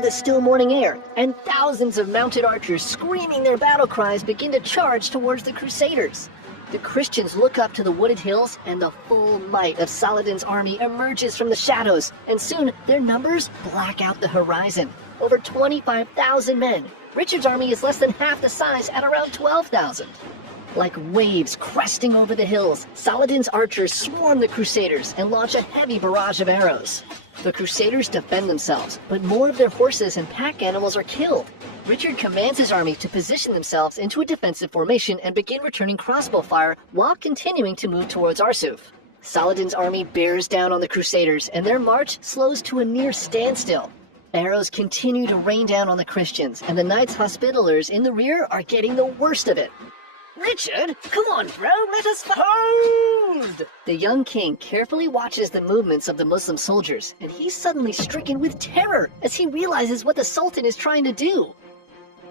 through the still morning air, and thousands of mounted archers screaming their battle cries begin to charge towards the Crusaders. The Christians look up to the wooded hills, and the full might of Saladin's army emerges from the shadows, and soon their numbers black out the horizon. Over 25,000 men. Richard's army is less than half the size at around 12,000. Like waves cresting over the hills, Saladin's archers swarm the Crusaders and launch a heavy barrage of arrows. The Crusaders defend themselves, but more of their horses and pack animals are killed. Richard commands his army to position themselves into a defensive formation and begin returning crossbow fire while continuing to move towards Arsuf. Saladin's army bears down on the Crusaders, and their march slows to a near standstill. Arrows continue to rain down on the Christians, and the Knights Hospitallers in the rear are getting the worst of it. "Richard, come on, bro, let us hold!" The young king carefully watches the movements of the Muslim soldiers, and he's suddenly stricken with terror as he realizes what the Sultan is trying to do.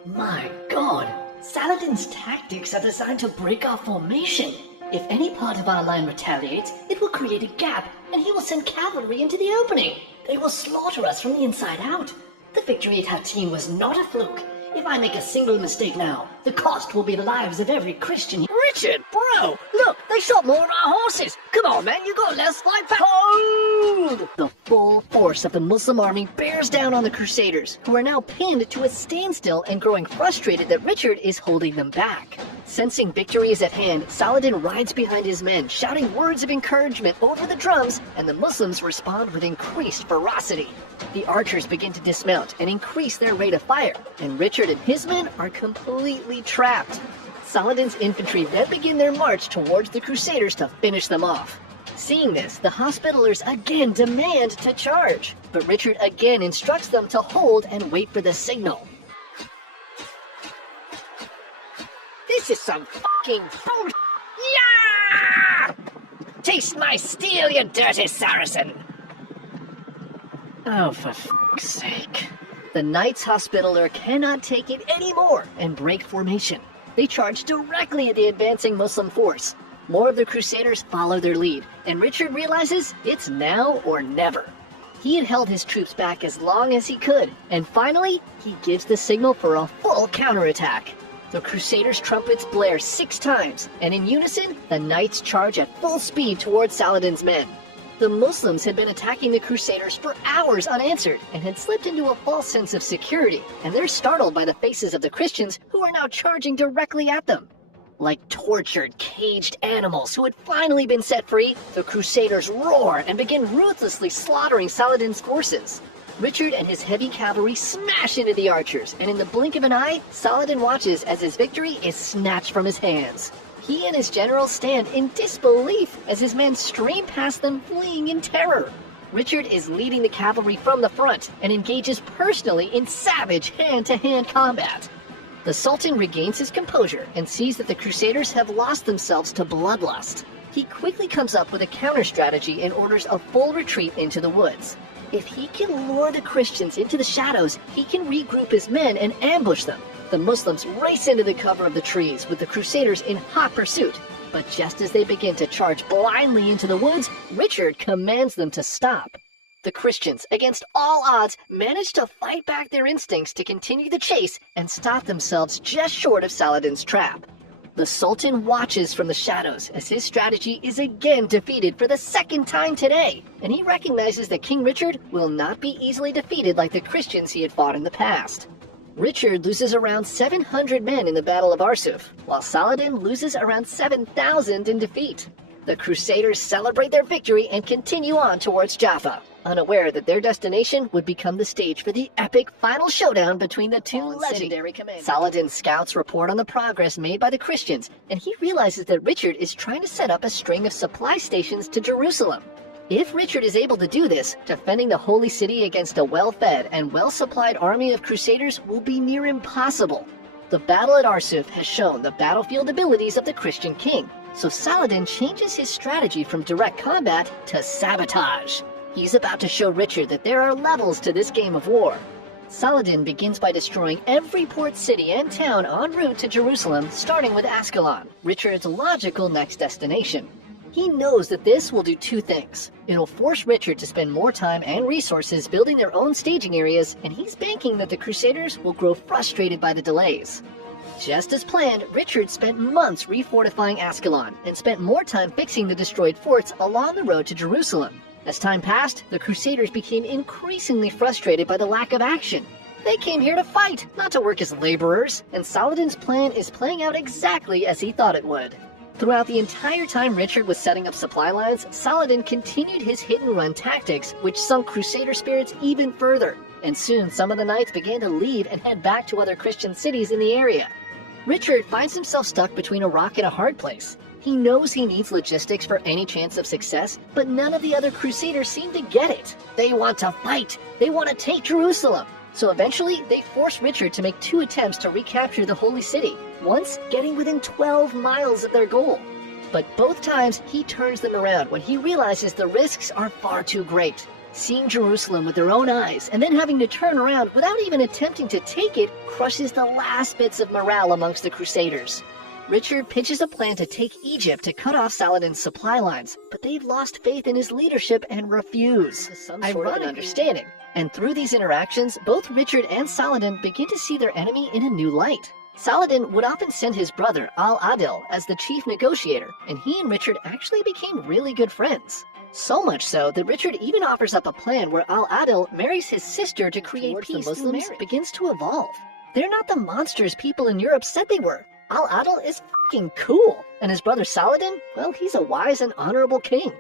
My God, Saladin's tactics are designed to break our formation. If any part of our line retaliates, it will create a gap, and he will send cavalry into the opening. They will slaughter us from the inside out. The victory at Hattin was not a fluke. If I make a single mistake now, the cost will be the lives of every Christian. Richard, bro, look, they shot more of our horses. Come on, man, you got less fight back. Hold! The full force of the Muslim army bears down on the Crusaders, who are now pinned to a standstill and growing frustrated that Richard is holding them back. Sensing victory is at hand, Saladin rides behind his men, shouting words of encouragement over the drums, and the Muslims respond with increased ferocity. The archers begin to dismount and increase their rate of fire, and Richard and his men are completely trapped. Saladin's infantry then begin their march towards the Crusaders to finish them off. Seeing this, the Hospitallers again demand to charge, but Richard again instructs them to hold and wait for the signal. This is some fucking bull. Yeah! Taste my steel, you dirty Saracen! Oh, for fuck's sake. The Knights Hospitaller cannot take it anymore and break formation. They charge directly at the advancing Muslim force. More of the Crusaders follow their lead, and Richard realizes it's now or never. He had held his troops back as long as he could, and finally, he gives the signal for a full counterattack. The Crusaders' trumpets blare 6 times, and in unison, the Knights charge at full speed towards Saladin's men. The Muslims had been attacking the Crusaders for hours unanswered and had slipped into a false sense of security, and they're startled by the faces of the Christians who are now charging directly at them. Like tortured, caged animals who had finally been set free, the Crusaders roar and begin ruthlessly slaughtering Saladin's forces. Richard and his heavy cavalry smash into the archers, and in the blink of an eye, Saladin watches as his victory is snatched from his hands. He and his generals stand in disbelief as his men stream past them, fleeing in terror. Richard is leading the cavalry from the front and engages personally in savage hand-to-hand combat. The Sultan regains his composure and sees that the Crusaders have lost themselves to bloodlust. He quickly comes up with a counter-strategy and orders a full retreat into the woods. If he can lure the Christians into the shadows, he can regroup his men and ambush them. The Muslims race into the cover of the trees with the Crusaders in hot pursuit. But just as they begin to charge blindly into the woods, Richard commands them to stop. The Christians, against all odds, manage to fight back their instincts to continue the chase and stop themselves just short of Saladin's trap. The Sultan watches from the shadows as his strategy is again defeated for the 2nd time today, and he recognizes that King Richard will not be easily defeated like the Christians he had fought in the past. Richard loses around 700 men in the Battle of Arsuf, while Saladin loses around 7,000 in defeat. The Crusaders celebrate their victory and continue on towards Jaffa, unaware that their destination would become the stage for the epic final showdown between the two legendary commanders. Saladin's scouts report on the progress made by the Christians, and he realizes that Richard is trying to set up a string of supply stations to Jerusalem. If Richard is able to do this, defending the Holy City against a well-fed and well-supplied army of Crusaders will be near impossible. The battle at Arsuf has shown the battlefield abilities of the Christian king, so Saladin changes his strategy from direct combat to sabotage. He's about to show Richard that there are levels to this game of war. Saladin begins by destroying every port city and town en route to Jerusalem, starting with Ascalon, Richard's logical next destination. He knows that this will do two things. It'll force Richard to spend more time and resources building their own staging areas, and he's banking that the Crusaders will grow frustrated by the delays. Just as planned, Richard spent months refortifying Ascalon and spent more time fixing the destroyed forts along the road to Jerusalem. As time passed, the Crusaders became increasingly frustrated by the lack of action. They came here to fight, not to work as laborers, and Saladin's plan is playing out exactly as he thought it would. Throughout the entire time Richard was setting up supply lines, Saladin continued his hit-and-run tactics, which sunk Crusader spirits even further, and soon some of the knights began to leave and head back to other Christian cities in the area. Richard finds himself stuck between a rock and a hard place. He knows he needs logistics for any chance of success, but none of the other Crusaders seem to get it. They want to fight. They want to take Jerusalem. So eventually, they force Richard to make 2 attempts to recapture the Holy City, once getting within 12 miles of their goal. But both times, he turns them around when he realizes the risks are far too great. Seeing Jerusalem with their own eyes and then having to turn around without even attempting to take it crushes the last bits of morale amongst the Crusaders. Richard pitches a plan to take Egypt to cut off Saladin's supply lines, but they've lost faith in his leadership and refuse. Some sort of understanding. And through these interactions, both Richard and Saladin begin to see their enemy in a new light. Saladin would often send his brother Al-Adil as the chief negotiator, and he and Richard actually became really good friends. So much so that Richard even offers up a plan where Al-Adil marries his sister to create peace. The Muslims begins to evolve. They're not the monsters people in Europe said they were. Al-Adil is fucking cool, and his brother Saladin, well, he's a wise and honorable king.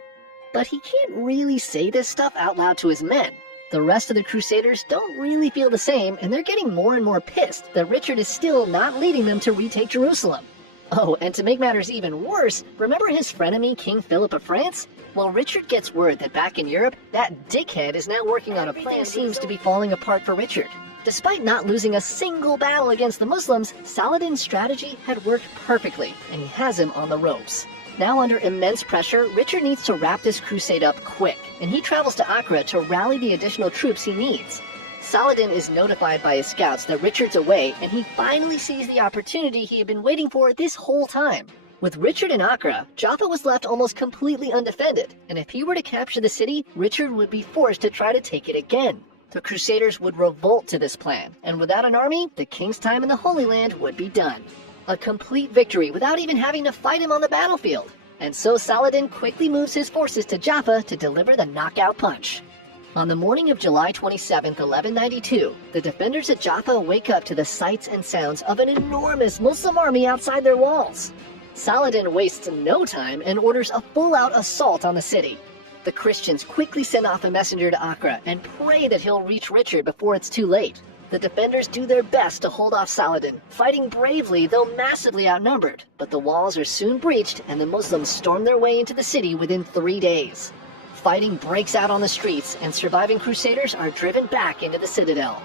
But he can't really say this stuff out loud to his men. The rest of the Crusaders don't really feel the same, and they're getting more and more pissed that Richard is still not leading them to retake Jerusalem. Oh, and to make matters even worse, remember his frenemy King Philip of France? Well, Richard gets word that back in Europe, that dickhead is now working on a plan that seems to be falling apart for Richard. Despite not losing a single battle against the Muslims, Saladin's strategy had worked perfectly, and he has him on the ropes. Now under immense pressure, Richard needs to wrap this crusade up quick, and he travels to Acre to rally the additional troops he needs. Saladin is notified by his scouts that Richard's away, and he finally sees the opportunity he had been waiting for this whole time. With Richard in Acre, Jaffa was left almost completely undefended, and if he were to capture the city, Richard would be forced to try to take it again. The Crusaders would revolt to this plan, and without an army, the king's time in the Holy Land would be done. A complete victory without even having to fight him on the battlefield. And so Saladin quickly moves his forces to Jaffa to deliver the knockout punch. On the morning of July 27, 1192, the defenders at Jaffa wake up to the sights and sounds of an enormous Muslim army outside their walls. Saladin wastes no time and orders a full-out assault on the city. The Christians quickly send off a messenger to Acre and pray that he'll reach Richard before it's too late. The defenders do their best to hold off Saladin, fighting bravely though massively outnumbered, but the walls are soon breached and the Muslims storm their way into the city within 3 days. Fighting breaks out on the streets and surviving Crusaders are driven back into the citadel.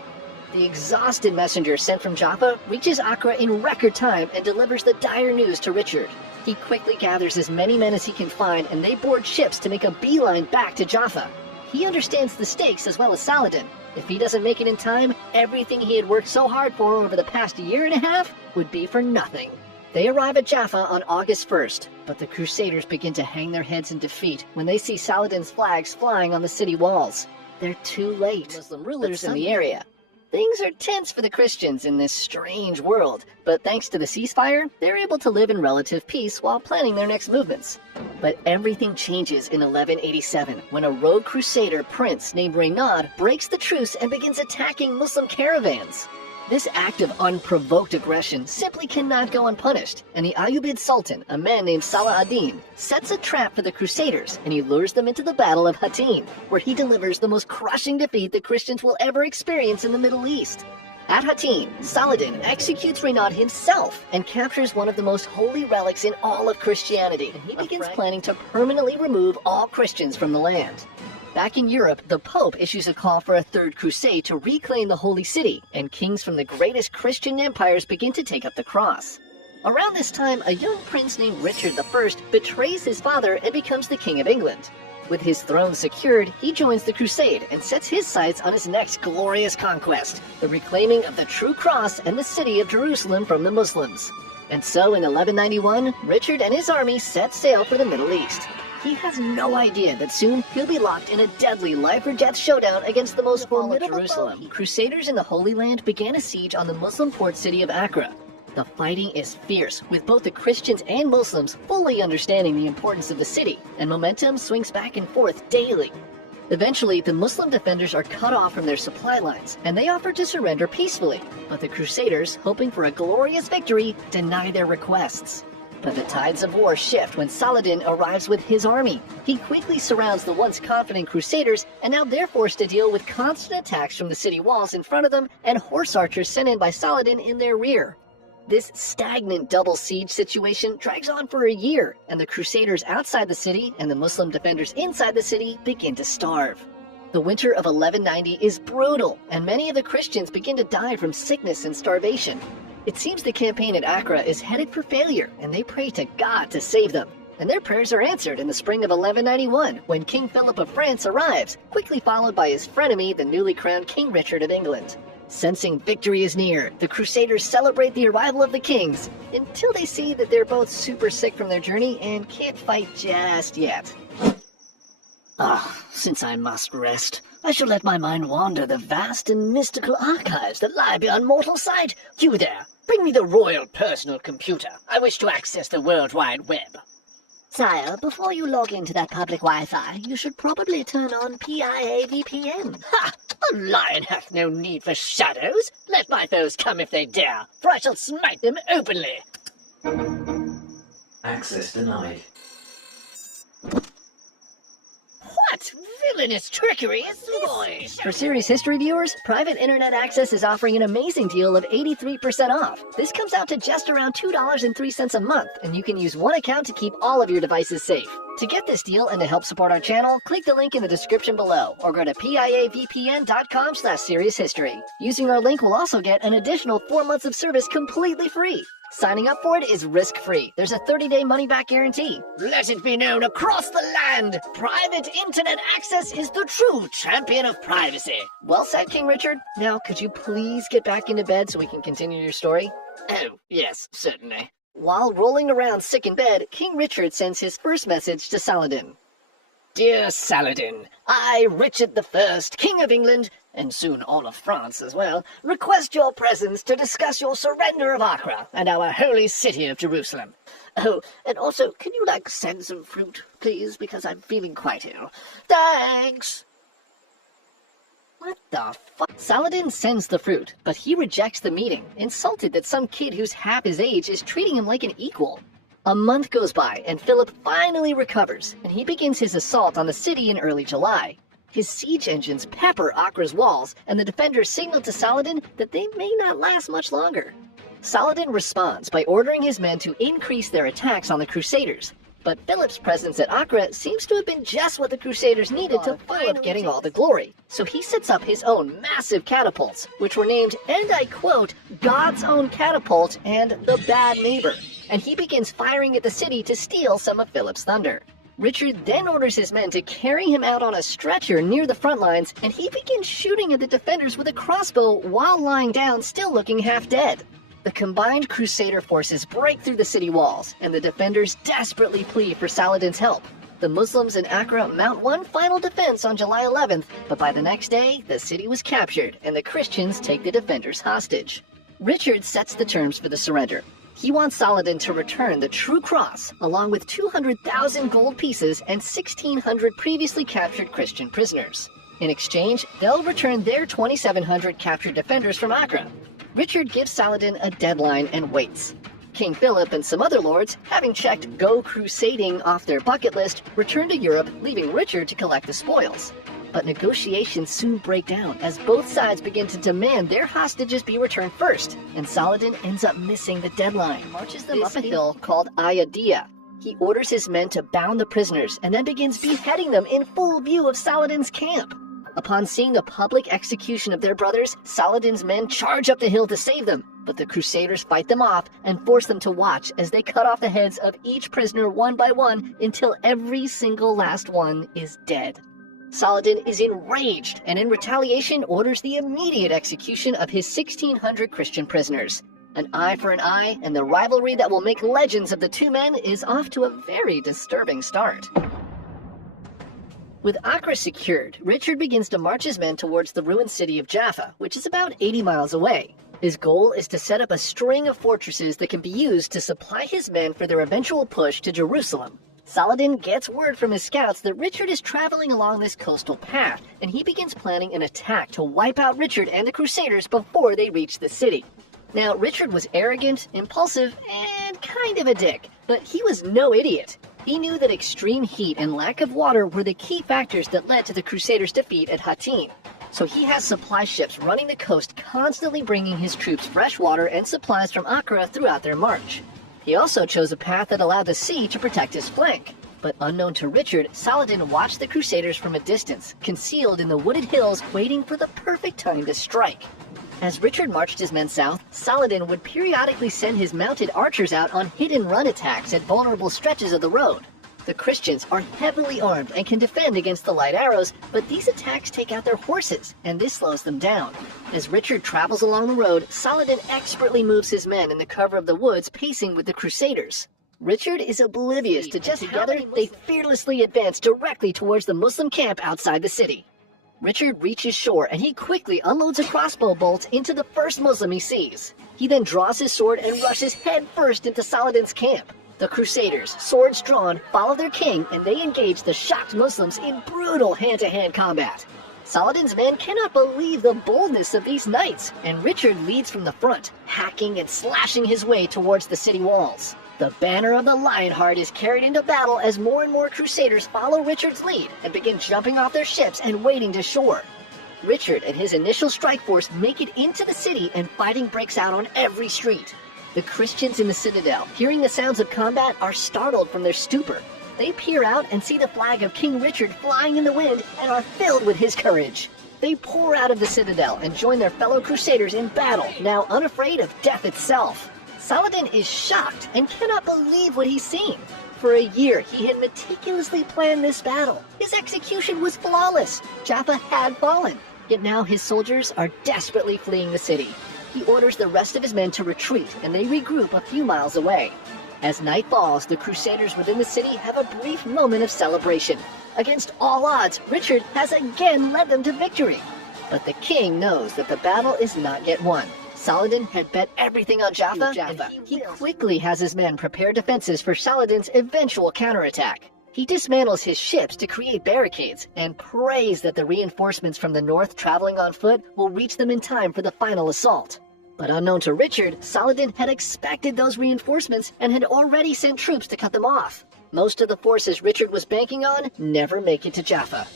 The exhausted messenger sent from Jaffa reaches Acre in record time and delivers the dire news to Richard. He quickly gathers as many men as he can find and they board ships to make a beeline back to Jaffa. He understands the stakes as well as Saladin. If he doesn't make it in time, everything he had worked so hard for over the past year and a half would be for nothing. They arrive at Jaffa on August 1st, but the Crusaders begin to hang their heads in defeat when they see Saladin's flags flying on the city walls. They're too late. Muslim rulers in the area. Things are tense for the Christians in this strange world, but thanks to the ceasefire, they're able to live in relative peace while planning their next movements. But everything changes in 1187 when a rogue crusader prince named Renaud breaks the truce and begins attacking Muslim caravans. This act of unprovoked aggression simply cannot go unpunished, and the Ayyubid Sultan, a man named Saladin, sets a trap for the Crusaders and he lures them into the Battle of Hattin, where he delivers the most crushing defeat the Christians will ever experience in the Middle East. At Hattin, Saladin executes Renaud himself and captures one of the most holy relics in all of Christianity, and he begins planning to permanently remove all Christians from the land. Back in Europe, the Pope issues a call for a third crusade to reclaim the Holy City, and kings from the greatest Christian empires begin to take up the cross. Around this time, a young prince named Richard I betrays his father and becomes the King of England. With his throne secured, he joins the crusade and sets his sights on his next glorious conquest, the reclaiming of the true cross and the city of Jerusalem from the Muslims. And so in 1191, Richard and his army set sail for the Middle East. He has no idea that soon he'll be locked in a deadly life-or-death showdown against the most formidable Jerusalem. Crusaders in the Holy Land began a siege on the Muslim port city of Acre. The fighting is fierce, with both the Christians and Muslims fully understanding the importance of the city, and momentum swings back and forth daily. Eventually, the Muslim defenders are cut off from their supply lines, and they offer to surrender peacefully. But the Crusaders, hoping for a glorious victory, deny their requests. But the tides of war shift when Saladin arrives with his army. He quickly surrounds the once confident Crusaders, and now they're forced to deal with constant attacks from the city walls in front of them and horse archers sent in by Saladin in their rear. This stagnant double siege situation drags on for a year, and the Crusaders outside the city and the Muslim defenders inside the city begin to starve. The winter of 1190 is brutal, and many of the Christians begin to die from sickness and starvation. It seems the campaign at Acre is headed for failure, and they pray to God to save them. And their prayers are answered in the spring of 1191, when King Philip of France arrives, quickly followed by his frenemy, the newly crowned King Richard of England. Sensing victory is near, the Crusaders celebrate the arrival of the kings, until they see that they're both super sick from their journey and can't fight just yet. Since I must rest, I shall let my mind wander the vast and mystical archives that lie beyond mortal sight. You there, bring me the royal personal computer. I wish to access the World Wide Web. Sire, before you log into that public Wi-Fi, you should probably turn on PIA VPN. Ha! A lion hath no need for shadows. Let my foes come if they dare, for I shall smite them openly. Access denied. What villainous trickery is this? For Serious History viewers, Private Internet Access is offering an amazing deal of 83% off. This comes out to just around $2.03 a month, and you can use one account to keep all of your devices safe. To get this deal and to help support our channel, click the link in the description below, or go to piavpn.com/serioushistory. Using our link will also get an additional 4 months of service completely free. Signing up for it is risk-free. There's a 30-day money-back guarantee. Let it be known across the land, Private Internet Access is the true champion of privacy. Well said, King Richard. Now, could you please get back into bed so we can continue your story? Oh, yes, certainly. While rolling around sick in bed, King Richard sends his first message to Saladin. Dear Saladin, I, Richard I, King of England, and soon all of France as well, request your presence to discuss your surrender of Acre and our holy city of Jerusalem. Oh, and also, can you, send some fruit, please, because I'm feeling quite ill. Thanks! What the fuck? Saladin sends the fruit, but he rejects the meeting, insulted that some kid who's half his age is treating him like an equal. A month goes by, and Philip finally recovers, and he begins his assault on the city in early July. His siege engines pepper Acre's walls, and the defenders signal to Saladin that they may not last much longer. Saladin responds by ordering his men to increase their attacks on the Crusaders, but Philip's presence at Acre seems to have been just what the Crusaders needed to Philip getting all the glory. So he sets up his own massive catapults, which were named, and I quote, God's own catapult and the bad neighbor. And he begins firing at the city to steal some of Philip's thunder. Richard then orders his men to carry him out on a stretcher near the front lines, and he begins shooting at the defenders with a crossbow while lying down, still looking half dead. The combined Crusader forces break through the city walls, and the defenders desperately plead for Saladin's help. The Muslims in Acre mount one final defense on July 11th, but by the next day, the city was captured, and the Christians take the defenders hostage. Richard sets the terms for the surrender. He wants Saladin to return the true cross, along with 200,000 gold pieces and 1,600 previously captured Christian prisoners. In exchange, they'll return their 2,700 captured defenders from Acre. Richard gives Saladin a deadline and waits. King Philip and some other lords, having checked Go Crusading off their bucket list, return to Europe, leaving Richard to collect the spoils. But negotiations soon break down as both sides begin to demand their hostages be returned first, and Saladin ends up missing the deadline, marches them up a hill called Ayadia. He orders his men to bound the prisoners and then begins beheading them in full view of Saladin's camp. Upon seeing the public execution of their brothers, Saladin's men charge up the hill to save them, but the Crusaders fight them off and force them to watch as they cut off the heads of each prisoner one by one until every single last one is dead. Saladin is enraged and in retaliation orders the immediate execution of his 1,600 Christian prisoners. An eye for an eye, and the rivalry that will make legends of the two men is off to a very disturbing start. With Acre secured, Richard begins to march his men towards the ruined city of Jaffa, which is about 80 miles away. His goal is to set up a string of fortresses that can be used to supply his men for their eventual push to Jerusalem. Saladin gets word from his scouts that Richard is traveling along this coastal path, and he begins planning an attack to wipe out Richard and the Crusaders before they reach the city. Now, Richard was arrogant, impulsive, and kind of a dick, but he was no idiot. He knew that extreme heat and lack of water were the key factors that led to the Crusaders' defeat at Hattin. So he has supply ships running the coast, constantly bringing his troops fresh water and supplies from Acre throughout their march. He also chose a path that allowed the sea to protect his flank. But unknown to Richard, Saladin watched the Crusaders from a distance, concealed in the wooded hills, waiting for the perfect time to strike. As Richard marched his men south, Saladin would periodically send his mounted archers out on hit-and-run attacks at vulnerable stretches of the road. The Christians are heavily armed and can defend against the light arrows, but these attacks take out their horses, and this slows them down. As Richard travels along the road, Saladin expertly moves his men in the cover of the woods, pacing with the Crusaders. Richard is oblivious to just together, they fearlessly advance directly towards the Muslim camp outside the city. Richard reaches shore and he quickly unloads a crossbow bolt into the first Muslim he sees. He then draws his sword and rushes headfirst into Saladin's camp. The Crusaders, swords drawn, follow their king, and they engage the shocked Muslims in brutal hand-to-hand combat. Saladin's men cannot believe the boldness of these knights, and Richard leads from the front, hacking and slashing his way towards the city walls. The banner of the Lionheart is carried into battle as more and more Crusaders follow Richard's lead and begin jumping off their ships and wading to shore. Richard and his initial strike force make it into the city and fighting breaks out on every street. The Christians in the citadel, hearing the sounds of combat, are startled from their stupor. They peer out and see the flag of King Richard flying in the wind and are filled with his courage. They pour out of the citadel and join their fellow Crusaders in battle, now unafraid of death itself. Saladin is shocked and cannot believe what he's seen. For a year, he had meticulously planned this battle. His execution was flawless. Jaffa had fallen, yet now his soldiers are desperately fleeing the city. He orders the rest of his men to retreat, and they regroup a few miles away. As night falls, the Crusaders within the city have a brief moment of celebration. Against all odds, Richard has again led them to victory. But the king knows that the battle is not yet won. Saladin had bet everything on Jaffa, and he quickly has his men prepare defenses for Saladin's eventual counterattack. He dismantles his ships to create barricades and prays that the reinforcements from the north traveling on foot will reach them in time for the final assault. But unknown to Richard, Saladin had expected those reinforcements and had already sent troops to cut them off. Most of the forces Richard was banking on never make it to Jaffa.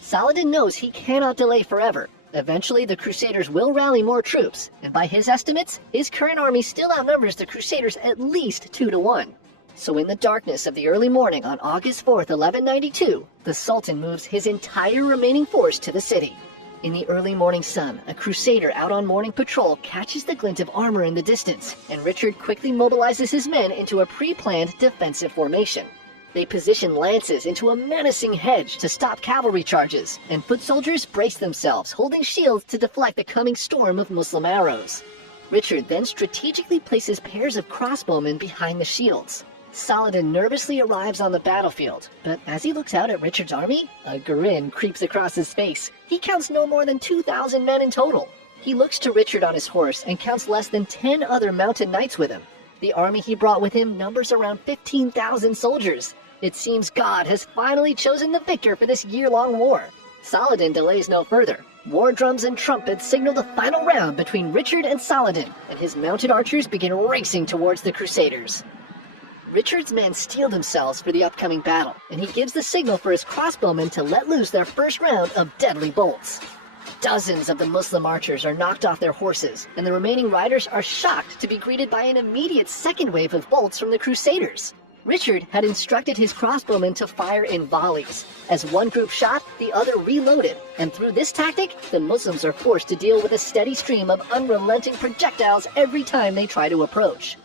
Saladin knows he cannot delay forever. Eventually, the Crusaders will rally more troops, and by his estimates, his current army still outnumbers the Crusaders at least 2-1. So in the darkness of the early morning on August 4th, 1192, the Sultan moves his entire remaining force to the city. In the early morning sun, a Crusader out on morning patrol catches the glint of armor in the distance, and Richard quickly mobilizes his men into a pre-planned defensive formation. They position lances into a menacing hedge to stop cavalry charges, and foot soldiers brace themselves, holding shields to deflect the coming storm of Muslim arrows. Richard then strategically places pairs of crossbowmen behind the shields. Saladin nervously arrives on the battlefield, but as he looks out at Richard's army, a grin creeps across his face. He counts no more than 2,000 men in total. He looks to Richard on his horse and counts less than 10 other mounted knights with him. The army he brought with him numbers around 15,000 soldiers. It seems God has finally chosen the victor for this year-long war. Saladin delays no further. War drums and trumpets signal the final round between Richard and Saladin, and his mounted archers begin racing towards the Crusaders. Richard's men steel themselves for the upcoming battle, and he gives the signal for his crossbowmen to let loose their first round of deadly bolts. Dozens of the Muslim archers are knocked off their horses, and the remaining riders are shocked to be greeted by an immediate second wave of bolts from the Crusaders. Richard had instructed his crossbowmen to fire in volleys. As one group shot, the other reloaded, and through this tactic, the Muslims are forced to deal with a steady stream of unrelenting projectiles every time they try to approach.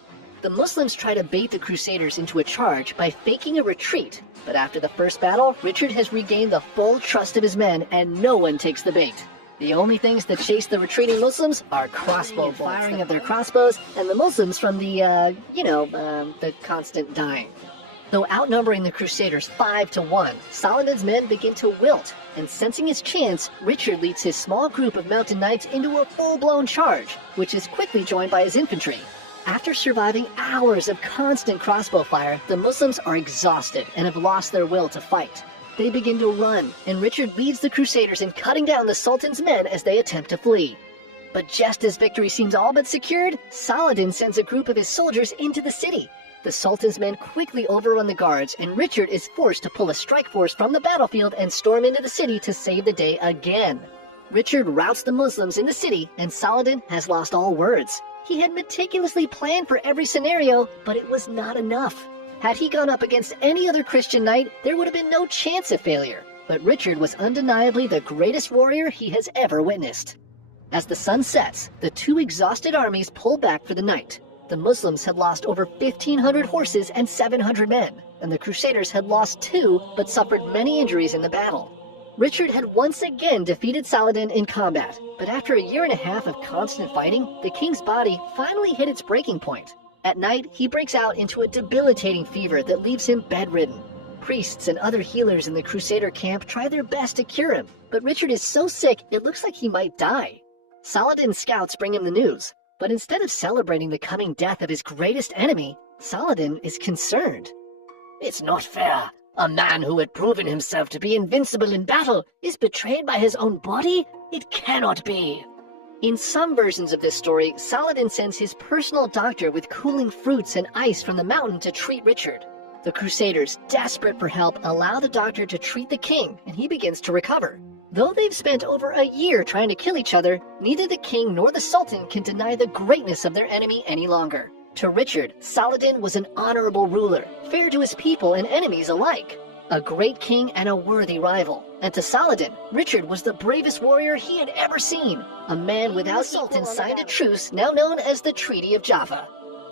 The Muslims try to bait the Crusaders into a charge by faking a retreat, but after the first battle, Richard has regained the full trust of his men and no one takes the bait. The only things that chase the retreating Muslims are crossbow bolts, firing of their crossbows, and the Muslims from the constant dying. Though outnumbering the Crusaders 5-1, Saladin's men begin to wilt, and sensing his chance, Richard leads his small group of mountain knights into a full-blown charge, which is quickly joined by his infantry. After surviving hours of constant crossbow fire, the Muslims are exhausted and have lost their will to fight. They begin to run, and Richard leads the Crusaders in cutting down the Sultan's men as they attempt to flee. But just as victory seems all but secured, Saladin sends a group of his soldiers into the city. The Sultan's men quickly overrun the guards, and Richard is forced to pull a strike force from the battlefield and storm into the city to save the day again. Richard routs the Muslims in the city, and Saladin has lost all words. He had meticulously planned for every scenario, but it was not enough. Had he gone up against any other Christian knight, there would have been no chance of failure. But Richard was undeniably the greatest warrior he has ever witnessed. As the sun sets, the two exhausted armies pull back for the night. The Muslims had lost over 1,500 horses and 700 men, and the Crusaders had lost 2 but suffered many injuries in the battle. Richard had once again defeated Saladin in combat, but after a year and a half of constant fighting, the king's body finally hit its breaking point. At night, he breaks out into a debilitating fever that leaves him bedridden. Priests and other healers in the Crusader camp try their best to cure him, but Richard is so sick it looks like he might die. Saladin's scouts bring him the news, but instead of celebrating the coming death of his greatest enemy, Saladin is concerned. "It's not fair. A man who had proven himself to be invincible in battle is betrayed by his own body? It cannot be." In some versions of this story, Saladin sends his personal doctor with cooling fruits and ice from the mountain to treat Richard. The Crusaders, desperate for help, allow the doctor to treat the king, and he begins to recover. Though they've spent over a year trying to kill each other, neither the king nor the Sultan can deny the greatness of their enemy any longer. To Richard, Saladin was an honorable ruler, fair to his people and enemies alike. A great king and a worthy rival. And to Saladin, Richard was the bravest warrior he had ever seen. A man without Sultan signed a truce now known as the Treaty of Jaffa.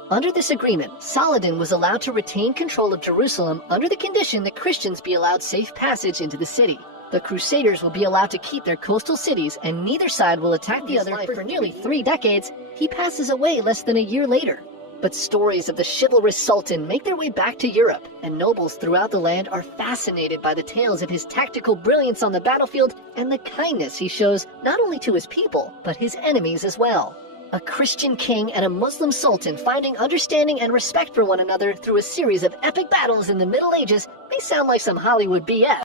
Under this agreement, Saladin was allowed to retain control of Jerusalem under the condition that Christians be allowed safe passage into the city. The Crusaders will be allowed to keep their coastal cities, and neither side will attack the other for nearly 3 decades. He passes away less than a year later. But stories of the chivalrous Sultan make their way back to Europe, and nobles throughout the land are fascinated by the tales of his tactical brilliance on the battlefield and the kindness he shows not only to his people, but his enemies as well. A Christian king and a Muslim sultan finding understanding and respect for one another through a series of epic battles in the Middle Ages may sound like some Hollywood BS.